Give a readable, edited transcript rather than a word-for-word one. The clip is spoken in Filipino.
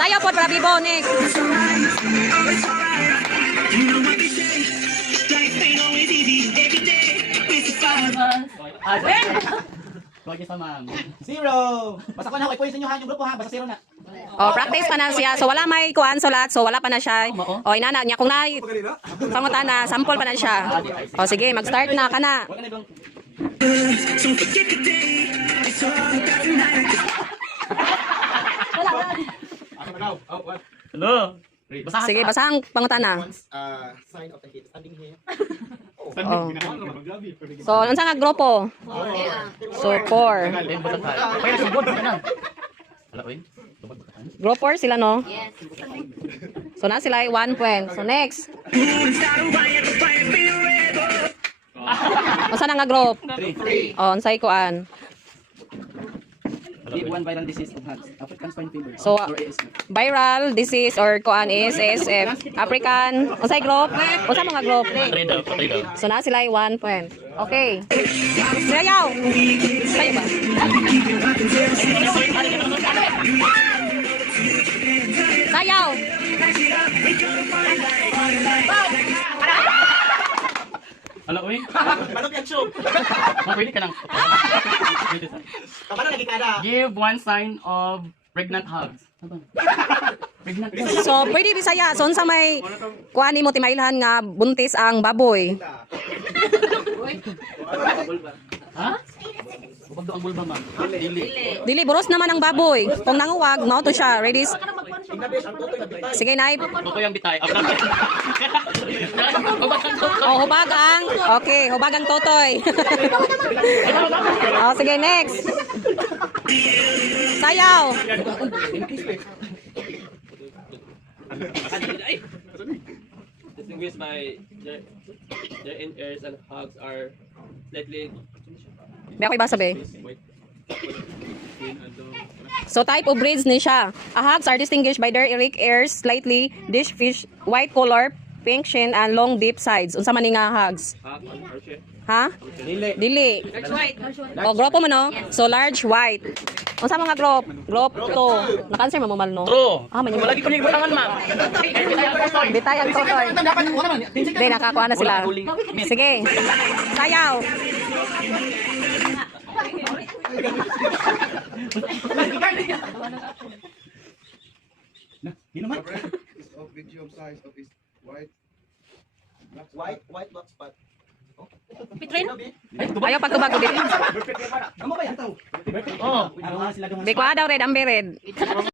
Sayaw po para bibo, Nick. Pwede sa ma'am. 0. Basta ko na ako, ipunin sa inyo ha, yung grupo ha, basta 0 na. Oh, practice pa na siya. So wala may kuan sulat, so wala pa na siya. Oh, inana niya kung na pangutan na sample pa na siya. Oh, sige, mag-start na kana. Huwag ka na ibang... Hello. Basahan Sige, basahang pangutan na. Sign of the hit. Standing here. Oh. So, unsa nga grupo? So, 4. Pwede sa board ka na. Wala ko yun. Group 4 sila, no? So, na sila ay 1 point. So, next. Unsa na nga group? 3. Oh, unsay kuan? One viral disease of hands. African swine fever. So, Or ASF. viral disease or kuan is ASF. African. Unsay group? Unsa mga group? So, na sila ay 1 point. Okay. Sayaw. Sayaw ba? Sayaw. Wala ko yun. Manok yan, Chub. Pwede ka lang. Kapano lagi ka na? Give one sign of pregnant hugs. Pregnant hugs. So, pwede bisaya. So, unsa may kuan nimo timailhan nga buntis ang baboy. Ha? Huwag doon ang bulba, ma'am. Dili. Dili buros naman ang baboy. Kung nanguwag, mao to siya. Ready? Sige, nay. Tutoy ang bitay. Oh, hubag ang. Okay, hubag ang totoy. Oh, sige, next. Sayaw. Distinguished by their in-ears and hugs are slightly May ako ibasa be. white. So type of breeds ni siya. Hags are distinguished by their erect ears, slightly dish fish, white color, pink chin, and long deep sides. Unsa man ni nga hags? Hug on Archie. Ha? Dili. O, grupo mo no? So large white. Unsa mga group? Group 2. Naka-answer mo mal no? True. Ah, man Lagi ko na ibutangan, ma'am. Bitay ang totoy. Hindi, nakakuha na sila. Sige. Sayaw. Ginuman. Of video size of his white White box spot. Pitrin? Ayaw pagtubag ko dito. Amo ba yan tao? Oh, ano nga sila Di ko daw red, ambe red.